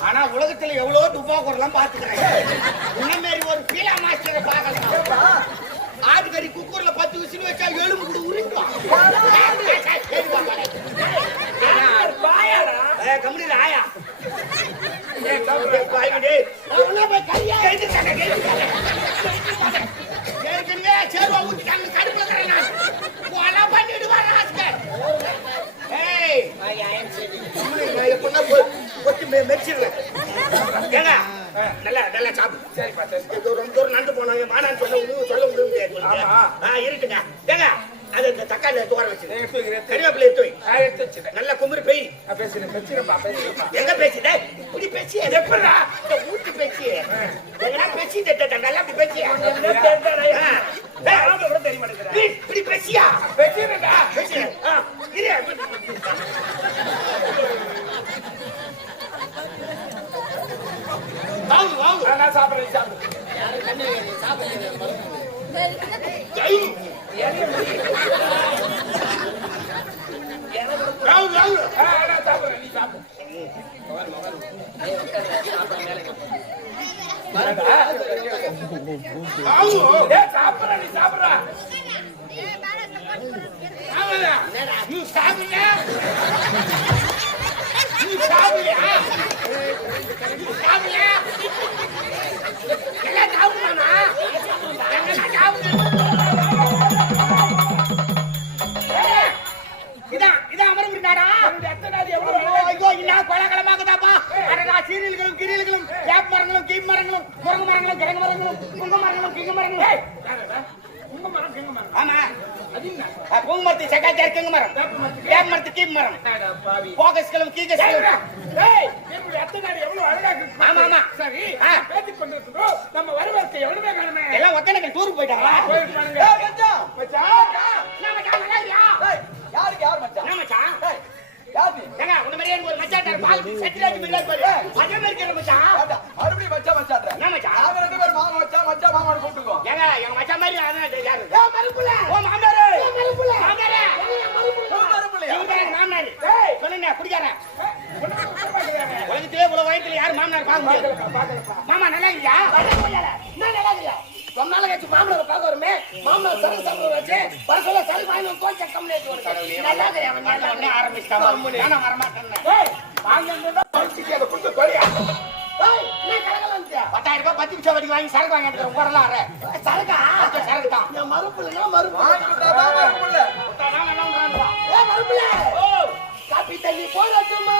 ஆனா உலகத்துல எவ்வளவு துப்பாக்கூடலாம் பாத்துக்கிறேன் உன்ன மாரி ஒரு பீலா மாஸ்டரை பார்க்கலாம். ஆட்டுக்கறி குக்கர்ல பத்து விசில் வச்சா எலும்பு கூட உரிக்கும். கம்பெனியில் ஆயா? பாய்வடி பண்ணிடுவார் நான் எப்படின்னா கொத்தி மெரிச்சிருவேன் ஏங்க நல்லா நல்லா சாப்பிடு சரிப்பா ரொம்ப தூரம் நடந்து போனாங்க மானான்னு சொல்ல முடியும் சொல்ல முடியும் ஆமா. ஆ இருக்குங்க ஏங்க அது இந்த தக்காளி வர வச்சு வைக்கிறேன், எடுத்து நல்லா குமுறு பெய். பேசுறேன் பேசுறேன்ப்பா பேசுறேன்ப்பா எங்க பேசுத இப்படி பேசி எப்படா இந்த ஊட்டி பேசி எங்கடா பேசி தட்ட நல்லா இப்படி பேசி இப்படி பேசியா? பேசுறேன்டா பேசி ஆ, இரு. வாங்கு, வாங்கு. நான் சாப்பிடுறேன் சாப்பிடுறேன் சாப்பிடுறேன் நீ சாப்பிடு வாங்கு. ஏய், சாப்பிடுறேன் நீ சாப்பிடுறா ஆமாடா. நீ சாப்பிடுறியா? நீ சாப்பிடுறியா? நீ சாப்பிடுறியா? எல்லாம் சாப்பிடுறானா? எல்லாம் சாப்பிடுறானா? ஐயோ, ஐயோ, என்ன கோலாகலமாகுதாப்பா? அடடா, சீரியல்களும், கிரியல்களும், வேப்ப மரங்களும், கீப் மரங்களும், முருங்கை மரங்களும், கிழங்கு மரங்களும், புங்க மரங்களும், கிங்கு மரங்களும். ஏய், உங்க மரம் கிங்க மரம் ஆமா. புங்க மரத்து செக்காச்சார் கிங்கு மரம். வேப்ப மரத்து கீப் மரம். அடா போகஸ்களும், கீகஸ்களும். ஆமா, ஆமா. சரி. பேசிக் கொண்டிருக்கிறோம் நம்ம வரவேற்க எவ்வளவு எல்லாம் ஒத்தனைக்கு டூருக்கு போயிட்டாங்களா? ஏங்க, உன்னை மாதிரியே எனக்கு ஒரு மச்சான் பாரு. அதே மாதிரி இருக்கிற மச்சான். மறுபடியும் மச்சான் மச்சான்ற. என்ன மச்சான்? நாங்க ரெண்டு பேரும் மாமா மச்சான், மச்சான் மாமான்னு கூப்பிட்டுக்குவோம். ஏங்க, எங்க மச்சான் மாதிரி அதான் யாரு? ஓ, மாமனாரு. மாமனாரு. உன் மறுபடியும். இவங்க தான் எங்க மாமனாரு. ஏய். சொல்லுங்க, குடிக்காரன். உலகத்திலே இவ்வளவு வயசுல யாரு மாமனார் பார்க்க முடியாது. மாமா நல்லா இருக்கியா நல்லா இருக்கியா ரொம்ப நாள் கழிச்சு மாமனாரை பார்க்க வருமே. மாமனார் சரி சாப்பிட வச்சு வர சொல்ல சரி வாங்கி போய் செக்கம் நல்லா இருக்கியா அவன் நல்லா உடனே ஆரம்பிச்சிட்டான். நானும் வரமாட்டேன். ஏய், வாங்க இங்க பறிச்சுட்டு அதை கொடுத்து தொலையா. பத்தாயிரம் ரூபாய் பத்து நிமிஷம் வரைக்கும் வாங்கி சரக்கு வாங்கி உடலாம் அற சரக்கா? சரக்கு தான் என் மறுப்பு இல்லைன்னா மறுப்பு வாங்கி கொடுத்தா தண்ணி போடட்டுமா?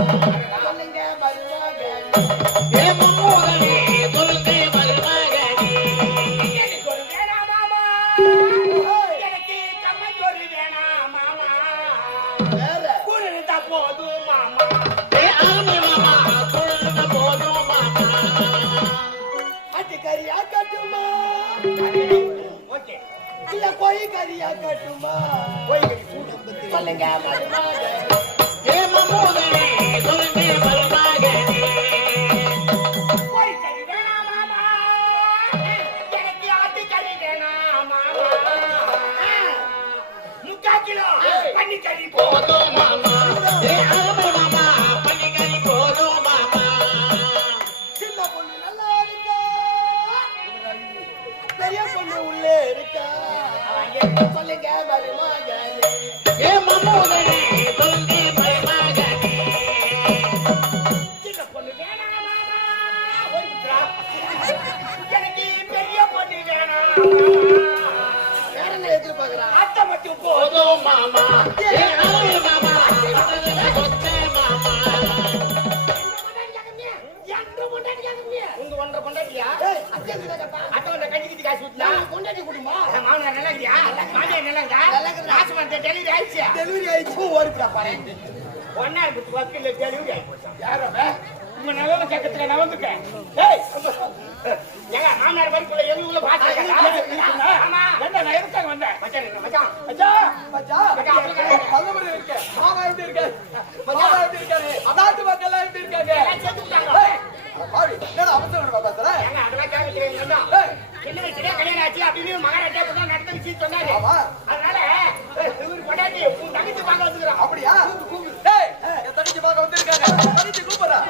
Thank you. ஊத்துனா? மாமனார் நல்லா இருக்கியா? மாமியார் நல்லா இருக்கா? மாசம் வந்த delivery ஆயிடுச்சு. ஒண்ணா இருக்கு, வக்கீல்ல delivery ஆகி போச்சாம். உங்க நிலைமை கேட்கறதுக்கு நான் வந்துட்டேன். ஏய், வரக்குள்ள ஊர்ல பாத்து ஆமா என்ன நான் எதுக்காக வந்தேன் மச்சான் மச்சான் மச்சான், நல்ல முறையில் இருக்க. மாமா எப்படி இருக்காரு? எப்படி இருக்காரு? நாட்டு மக்கள் எல்லாம் எப்படி இருக்காங்க? சேர்த்து விட்டாங்க. ஏய், அட பாவி, என்னடா அவசரமா பேசுற? ஏங்க, அதெல்லாம் கேட்க தெரியாது என்ன? ஆச்சு அப்படின்னு மகாராஜா இப்பதான் நடந்த விஷயம் சொன்னாரு. அதனால இவரு பொண்டாட்டி உன் தங்கச்சி பார்க்க வந்துக்கிறான் அப்படியா? என் தங்கச்சி பார்க்க வந்திருக்காங்க. கூப்பிடுறா.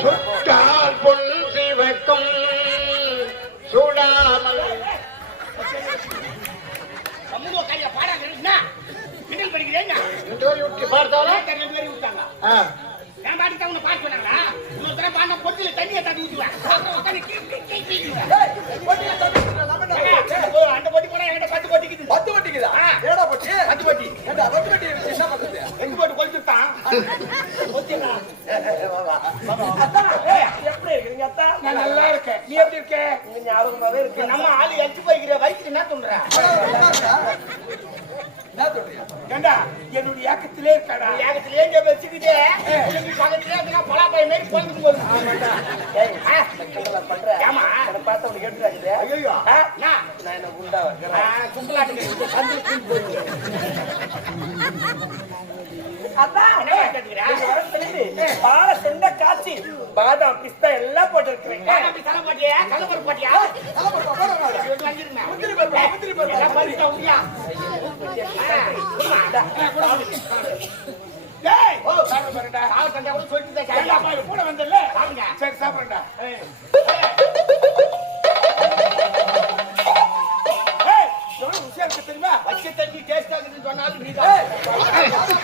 சுட்டால் பொன் சிவக்கும். சுடாமல். சமூக கையில பாடாங்க என்ன? மின்னல் படிக்கிறேன் நான் பாட்டு தான் பாட்டு சொன்னாங்களா? இன்னொரு தடவை பாடினா பொட்டில தண்ணியை தண்ணி ஊற்றுவேன் உட்காந்து தட்டி அந்த பொட்டி போனா என்கிட்ட பத்து பொட்டிக்குது. ஆ. ஏடா பொட்டி பத்து பொட்டி. ஏண்டா பத்து வட்டி வச்சு என்ன பண்றது? எங்க போட்டு கொளுத்துட்டான் எப்படி இருக்கீங்க அத்தா? நான் நல்லா இருக்கேன். நீ எப்படி இருக்க? நீங்க ஞாபகமாவே இருக்கு நம்ம ஆளு எட்டு போய்க்கிற வயிற்று என்ன தோன்ற என்ன சொல்றீங்க ஏண்டா? என்னுடைய ஏக்கத்திலே இருக்காடா? ஏகத்துல ஏங்க வச்சுக்கிட்டே? பக்கத்துல இருந்தா பலாப்பழ மாதிரி போயிட்டு போகுது ஏய், கிண்டலா பண்ற. ஆமா. என்னை பார்த்தா உனக்கு எப்படி இருக்குது ஐயோ ஆ? நான் நான் என்ன குண்டா வைக்கிறேன்? கும்பலாட்டுக்கு சந்தில் தூக்கி போயிடுவேன் அதான் என்ன கேட்டுக்கிறேன் நீங்க வரதுலேருந்து பாலை செண்ட காய்ச்சி பாதாம் பிஸ்தா எல்லாம் போட்டு இருக்கிறீங்க அப்படி தலை போட்டியா? கலப்பரு தெரியுமா வச்சு தண்ணி டேஸ்டா இருக்குன்னு சொன்னாலும் நீ தான்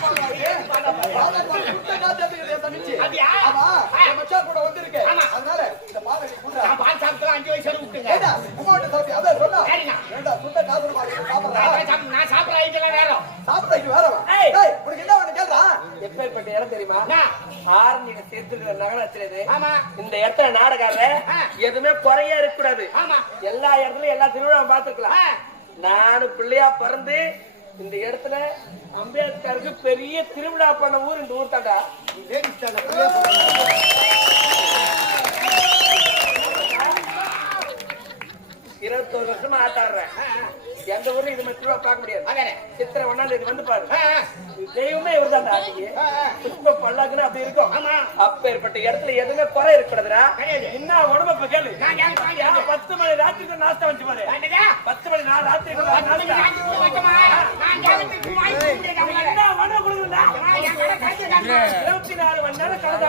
மச்சான் கூட வந்திருக்கு. அதனால இந்த பாலை பால் சாப்பிட்டு அஞ்சு வயசு வரைக்கும் விட்டுங்க? அதான் சொன்னா. ஏண்டா, காசு சாப்பிடுறா. நான் சாப்பிட்ற ஐட்டெல்லாம் வேற சாப்பிடுறா, இது வேறவா? ஏய். ஏய், உனக்கு என்ன வேணும் கேளுடா. எப்பேற்பட்ட இடம் தெரியுமா என்ன? ஆரஞ்சில சேர்த்துக்கிற நகராட்சியது ஆமா இந்த இடத்துல நாடகாரல ஆ. எதுவுமே குறைய இருக்க கூடாது ஆமா எல்லா இடத்துலயும் எல்லா திருவிழாவும் பார்த்துக்கலாம் ஆ. நானு பிள்ளையா பிறந்து இந்த இடத்துல அம்பேத்கருக்கு பெரிய திருவிழா பண்ண ஊர் இந்த ஊர் தாண்டா இருபத்தோரு வருஷமா ஆட்டாடுறேன் எந்த ஊர்ல இது மாதிரி திருவிழா பார்க்க முடியாது. சித்திரை ஒண்ணாம் தேதி வந்து பாரு. தெய்வமே இவர் தான். புஷ்ப பல்லாக்குன்னு அப்படி இருக்கும் ஆமா. அப்பேற்பட்ட இடத்துல எதுவுமே குறை கிடையாது. என்ன உடம்ப இப்ப கேளு பத்து மணி ராத்திரிக்கு நாஸ்தா வச்சு பாரு? பத்து மணி நான். என்ன கொடுக்குறா காய்ச்சி காட்டுறேன். இருபத்தி நாலு மணி நேரம் கலந்து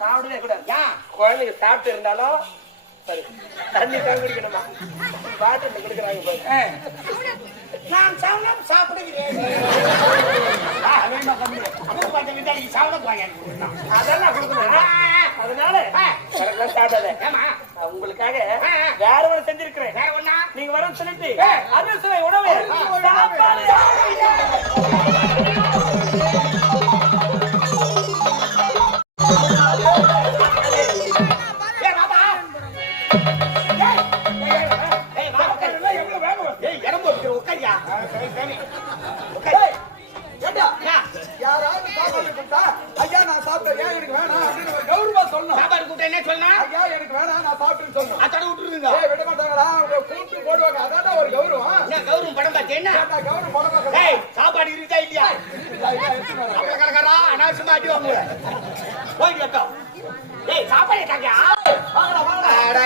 சாப்பிடவே கூடாது. குழந்தைங்க சாப்பிட்டு இருந்தாலும் தண்ணி தான் குடிக்கணுமா பாட்டில் குடிக்கிறாங்க பாரு. நான் சாப்பிடுகிறேன். சாப்பிட. அதெல்லாம் கொடுக்கணும். அதனால சாப்பிடாத? நான் உங்களுக்காக வேற ஒண்ணு செஞ்சிருக்கிறேன். நீங்க வர சொல்லிட்டு அது சுவை உணவு.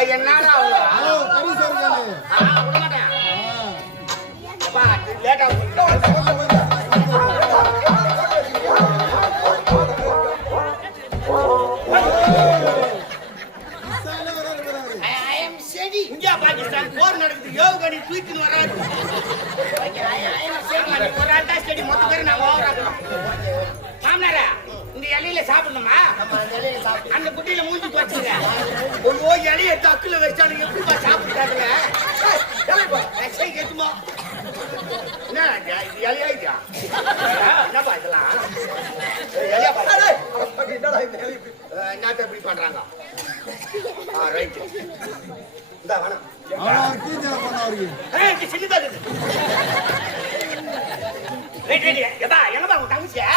என்னடா இந்தியா பாகிஸ்தான் போர் நடக்குது. யோகனி தூக்கின்னு வராது ஒரு ஆள் தான் ஸ்டடி மொத்த பேரும் நாங்க ஓவராக்கணும் மாமனாரா இந்த இலையில சாப்பிடணுமா? அந்த குட்டியில மூஞ்சி துவச்சுங்க ஐயோ இலைய தக்குல வச்சானுங்க எப்படிப்பா சாப்பிட்டாங்கல்ல எக்ஸை கேட்டுமா? என்ன இது? இலையா இதா? என்னப்பா இதெல்லாம்? என்னத்த இப்படி பண்றாங்க? ஆ ரைட் இந்தா வேணாம். சின்னதா எங்கப்பா உன் தங்கச்சியா?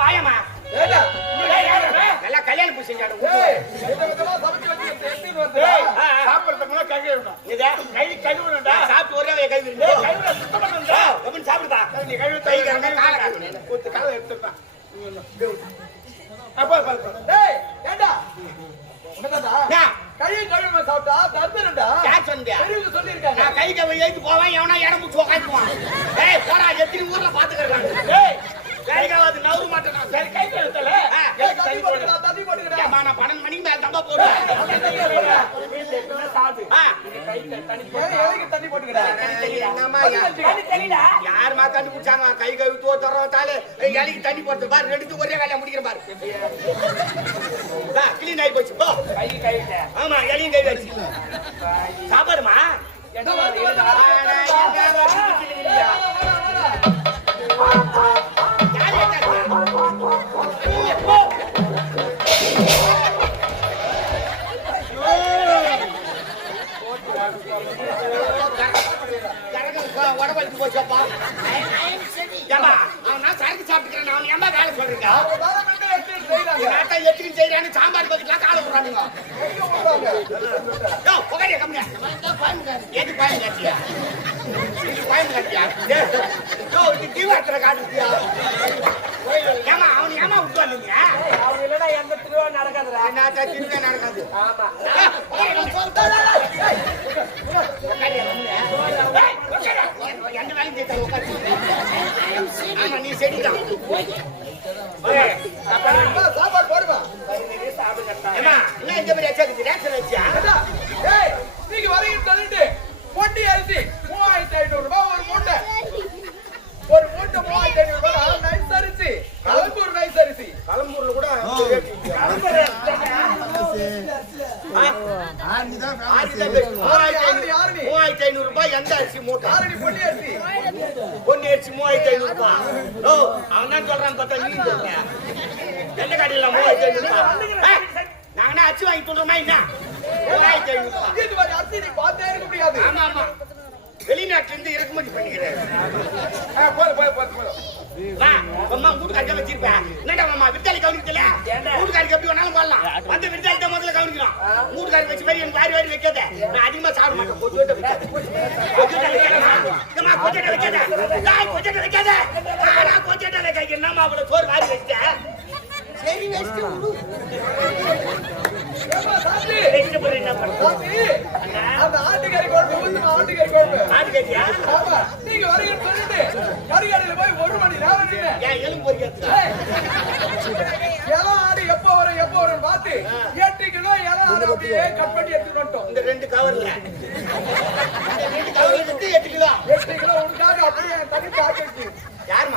வாயேம்மா. நல்லா கல்யாண பூ செஞ்சாடு. ஏய், வித விதமா சமைச்சு வச்சு எடுத்துட்டு வந்து. ஏய், ஆ, ஆ. சாப்பிடுறதுக்கு கை கழுவணும். இது? கை கழுவணும்டா. நான் சாப்பிட்டு ஒரே வகை கை விரிஞ்சு. ஏய், கழுவுற சுத்தம் பண்ணணும்டா. ஆ, எப்படின்னு சாப்பிடுப்பா. நீ கழுவு கை காலை எடுத்துக்கலாம். அப்பா. டேய், ஏண்டா, கை கழுவி எழுத்து போவேன் எவனா இடம் உக்காந்துக்குவான் ஏய் போடா எத்தனை ஊர்ல பாத்துக்கிறேன் கழுவாது நவரு மாட்டேன்? சரி, கை கழுவுத்தல. ஆ. ஏய், தண்ணி போட்டுக்கடா, தண்ணி போட்டுக்கடா. ஏம்மா, நான் பன்னெண்டு மணிக்கு மேல தம்பா போடுவேன். கையில தண்ணி போட்டுக்கடா. என்னம்மா யா- தண்ணி தெளிடா. யாரும்மா கண்டுபிடிச்சாங்க? கை கழுவி தோத்தரோத்தாலே இலைக்கு தண்ணி போட்டு பாரு ரெண்டு ஒரே வேலையை முடிக்கிற பாரு. கிளீன் ஆகி போச்சு போ. கை. ஆமா இலையும் கை வச்சு சாப்பாடுமா? என்ன உடம்பு போச்சப்பா ஏம்மா, அவன் நான் சரக்கு சாப்பிட்டுக்கிறேன் அவன் ஏம்மா வேலை சொல்றீங்க அவங்க வேலை மட்டும் எடுத்துட்டு செய்றாங்க. நாட்டை எத்துக்கு செய்யறான்னு சாம்பார் பக்கத்துல கால விடுறானுங்க எங்க விடுறாங்க? யோ, புகாரியா கம்மியா? எது பாயம் காட்டியா? இது பாயம் காட்டியா? டேய், யோ, இது தீவாத்திர காட்டுத்தியா? வந்தீங்க? அவங்க இல்லைன்னா எந்த திருவிழா நடக்காதுடா. திருவிழா நடக்காது? ஆமா. நீ செடிதான். சாப்பாடு. என்ன இந்த மாதிரி? ரேஷன் வச்சியா? ஏண்டா, ஏய், நீங்க வரைக்கும் சொல்லிட்டு பொட்டி அரிசி மூவாயிரத்தி ஐநூறு ரூபாய் ஒரு மூட்டை ஒரு மூட்டை மூவாயிரத்தி ஐநூறு ரூபாய் நைஸ் அரிசி கலம்பூர் நைஸ் அரிசி கலம்பூர்ல கூட மூவாயிரத்தி ஐநூறு ரூபாய் எந்த அரிசி மூட்டை ஆரணி பொட்டி மூவாயிரத்தி ஐநூறு ரூபாய் ஓ அவன் தான் சொல்றான் பார்த்தா நீ சொல்ற. எந்த கடையில மூவாயிரத்தி ஐநூறு ரூபாய் நாங்க அச்சு வாங்கி சொல்றோமா என்ன மூவாயிரத்தி ஐநூறு ரூபாய் இது மாதிரி அரிசி நீ பார்த்தே இருக்க முடியாது ஆமா ஆமா வெளிநாட்டுல இருந்து இறக்குமதி பண்ணிக்கிறேன். ஆ, போதும், போதும், போதும், போதும். வா அம்மா வீட்டுக்காரிக்க வச்சிருப்பேன். என்னடா மாமா விருத்தாளி கவனிக்கல? வீட்டுக்காரிக்கு எப்படி வேணாலும் போடலாம். வந்து விருத்தாளி தான் முதல்ல கவனிக்கணும். வீட்டுக்காரி வச்சு மாதிரி எனக்கு வாரி வாரி வைக்காத. நான் அதிகமா சாப்பிட மாட்டேன். கொஞ்சோட்ட வைக்காத. கொஞ்சோட்ட வைக்காதம்மா இந்தம்மா கொஞ்சோட்ட வைக்காத. நான் கொஞ்சோட்ட வைக்காத. என்னம்மா அவ்வளவு சோறு வாரி வச்சிட்டேன் சரி வச்சுட்டு நீங்க வரீங்கன்னு சொல்லிட்டு கறிக்கடையில போய் ஒரு மணி நேரம் இளம் ஆடு எப்ப வரும் எப்ப வரும்னு பார்த்து எட்டு கிலோ ஆடு அப்படியே கட் பண்ணி எடுத்துட்டு வந்துட்டோம். இந்த ரெண்டு கவர்ல இந்த ரெண்டு கவர்ல எட்டு கிலோ எட்டு கிலோ உனக்காக அப்படியே ஆக்கி வச்சு. யார்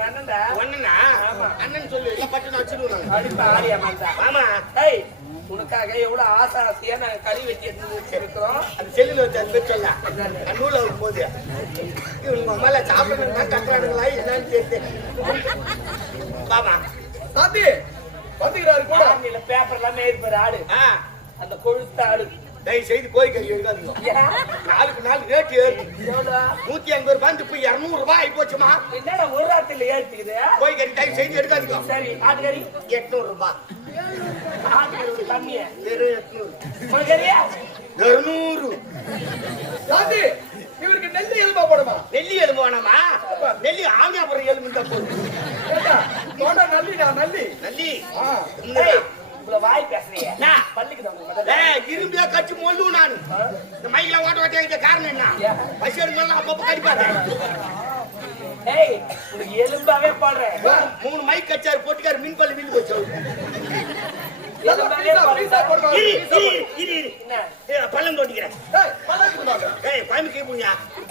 அண்ணன்டா. ஒண்ணுனா அண்ணன் சொல்லு இல்ல பட்டு நான் வச்சிருவாங்க. மாமா ஏய், உனக்காக எவ்வளவு ஆசை ஆசையா நாங்க கறி வெட்டி எடுத்து வச்சிருக்கிறோம் அது செல்லுல வச்சு அது பேர் சொல்ல நூல வரும் போது. இவங்க மேல சாப்பிடணும்னா கட்டுறானுங்களா என்னன்னு தெரியல. மாமா சாந்தி, வந்துக்கிறாரு கூட. பேப்பர் எல்லாமே இருப்பாரு ஆடு ஆ. அந்த கொழுத்த ஆடு தயவு செய்து கோழி கறி எடுக்காதுங்க? நாளுக்கு நாள் ரேட் ஏறுது எவ்வளவு? நூத்தி ஐம்பது ரூபாய் இப்ப இருநூறு ரூபாய் ஆகி போச்சுமா? என்னடா ஒரு ராத்திரில ஏத்துக்குது கோழி கறி தயவு செய்து எடுக்காதுங்க சரி ஆட்டுக்கறி எட்நூறு ரூபாய். ஆட்டுக்கறி கம்மியா. வெறும் எட்நூறு. இருநூறு. இவருக்கு நெல்லு எலும்பா போடுமா? நெல்லி எலும்பு வேணாமா? நெல்லி ஆமியாபுரம் எலும்பு தான் போதும் தோண்டா நல்லிடா நல்லி நெல்லி இவ்வளவு வாய் பேசுறீங்க? பள்ளிக்கு இரும்பியா கட்சி மொல்லு நான். இந்த மைக்கில ஓட்ட ஓட்ட காரணம் என்ன? பஸ் எடுக்கணும் அப்பப்போ உனக்கு எலும்பாவே பாடுறேன். மூணு மைக் கச்சாரு போட்டுக்காரு மின் பள்ளி மின் போச்சு.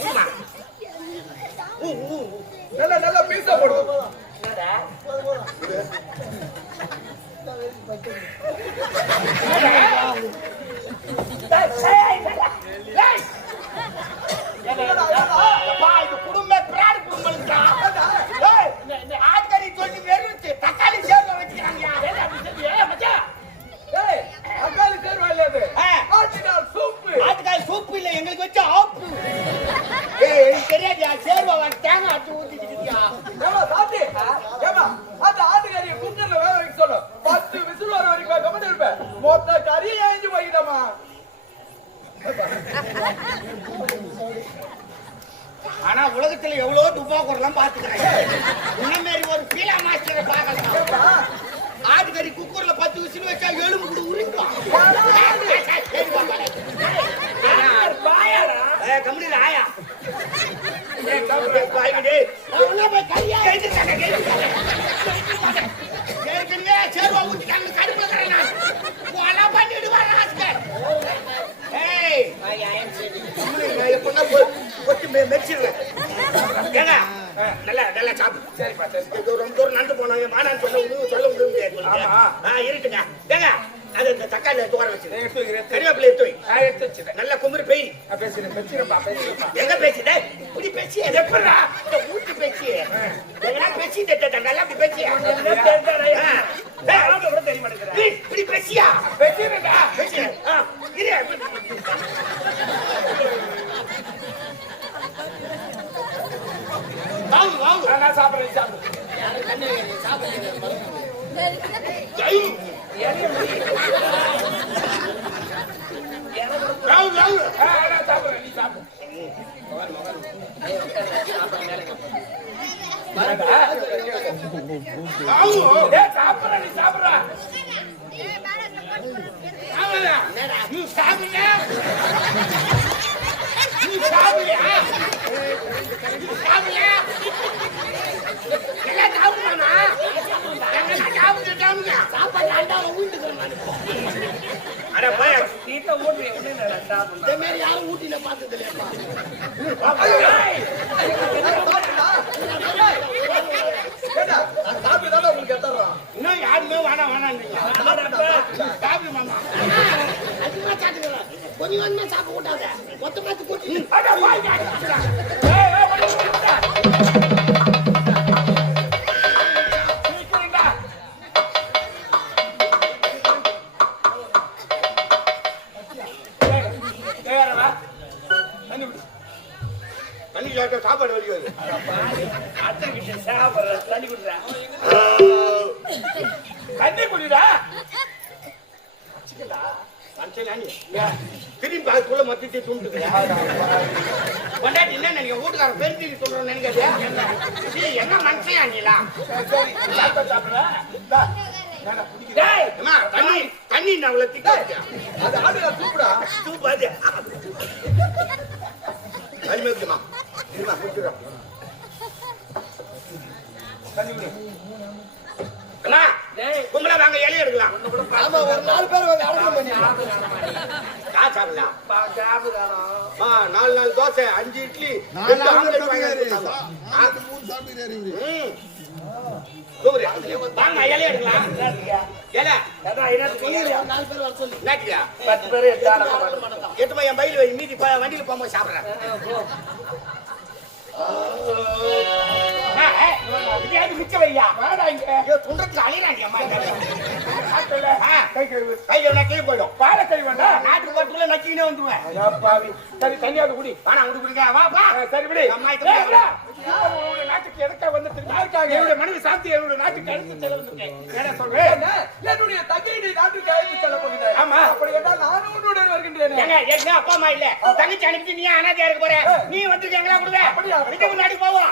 பள்ளம். நல்லா நல்லா பீஸா என்னடா குடும்ப பிராடு குடும்பம்டா. ஆட்கறி சொல்லி வெறுத்து தக்காளி சேர்ல வச்சுக்கிறாங்க தக்காளி சேர்வா இல்லையா அது? ஆ. சூப்பு. ஆட்டுக்காய் சூப்பு இல்ல எங்களுக்கு வச்சு ஆப்பு ஏய் எனக்கு தேங்காய் ஆட்டு அந்த குக்கர்ல வேக வைக்க சொல்லு. பத்து விசில் வர வரைக்கும் கம்முனு இருப்பேன். மொத்த கறியை ஏஞ்சி போய்க்கிட்டம்மா. ஆனா உலகத்துல துப்பாக்கூரெல்லாம் பாத்துக்கிறேன் உன்ன மாரி ஒரு பீலா மாஸ்டரை பார்க்கலாம் ஆட்டுக்கறி குக்கர்ல பத்து விசில் வச்சா எலும்பு கூட உரிக்கும் ஏய், கம்முனு ஆயா ஏய். ஏற்கனவே சேர்வா ஊத்திட்டாங்க, கடுப்புல நான். கொலை பண்ணிடுவான் ராஸ்கல். ஏய், கம்முனு, நான் எப்படின்னா கொ- கொத்தி மெ- மெரிச்சிடுவேன். ஏங்க, நல்லா நல்லா சாப்பிடு. சரிப்பா. இது ரொம்ப தூரம் நடந்து போனாங்க வேணாம்னு சொல்ல முடியும் சொல்ல முடியும் முடியாது. ஆ இருட்டுங்க. ஏங்க அது இந்த தக்காளி தோற வச்சு வை, எடுத்து எடுத்து வை. நான் எடுத்து வச்சிட்டேன். நல்லா குமுறு பெய். பேசுறேன், பேசுறேன்ப்பா. எங்க பேசுத இப்படி பேசி எப்படா இந்த ஊட்டி பேசி எங்கடா பேசி தட்ட நல்லா தெரிய மாட்டேங்குதுடா. இப்படி பேசியா பேசுறேன்டா. பேசி ஆ இரு. வாங்க வாங்க நான் சாப்பிடுறேன், சாப்பிடுறேன், சாப்பிடுறேன், நீ சாப்பிடுறா. நீ சாப்பிட சாப்பிட்டுதானே உங்களுக்கு எடுத்துடுறேன். இன்னும் யாருமே வேணாம் வேணாம் சாப்பிடு மாமா அதிகமா சாப்பிடுங்க கொஞ்சம் சாப்பிட கூடாது மொத்தமா கூட்டி மொத்தத்தை தூண்டுது கொண்டாட்டி என்ன நினைக்க வீட்டுக்காரன் பெருத்தி சொல்றோம் நினைக்காதியா சீ, என்ன மனுஷன் அம்மா தண்ணி தண்ணி தண்ணி நான் அவ்வளவு திக்க. அது சூப்பரா சூப்பர் அது. அது மேய்க்குமா? தண்ணி கும்பலா வாங்க இலைய எடுக்கலாம். ஆமா ஒரு நாலு பேர் வந்து அடக்கம் பண்ணி காசு சாப்பிடலாம். பா, ஜாபு காணோம். ஆ, நாலு நாலு தோசை அஞ்சு இட்லி ரெண்டு ஆம்லெட் வாங்கி. வாங்க இலைய எடுக்கலாம். இலை. பத்து பேர். எட்டு போய் என் பையில மீதி வண்டியில போகும்போது சாப்பிடுறேன். இதையாவது மிச்சம் வையா வாடா இங்க. அழிறாங்க அம்மா ஆட்டல. ஆ, கை போயிடும் பாலை கை வேண்டாம். நாட்டு போட்டுக்குள்ள நக்கினே வந்துருவேன் சரி தண்ணியாவது குடி வாடா விட்டு குடிக்க வா வா சரி விடு அம்மா, நாட்டுக்கு எதுக்கா வந்து திரும்பி என்னுடைய மனைவி சாந்தி என்னுடைய நாட்டுக்கு அழைத்து செல்ல வந்திருக்கேன் என்ன சொல்றேன் என்னுடைய தங்கையை நாட்டுக்கு அழைத்து செல்ல ஆமா. அப்படி நானும் உன்னுடன் வருகின்றேன் ஏங்க ஏங்க அப்பா அம்மா இல்ல தங்கச்சி அனுப்பிச்சு நீ அனாதையா இருக்க போற நீ வந்திருக்கீங்களா கொடுங்க முன்னாடி போவோம்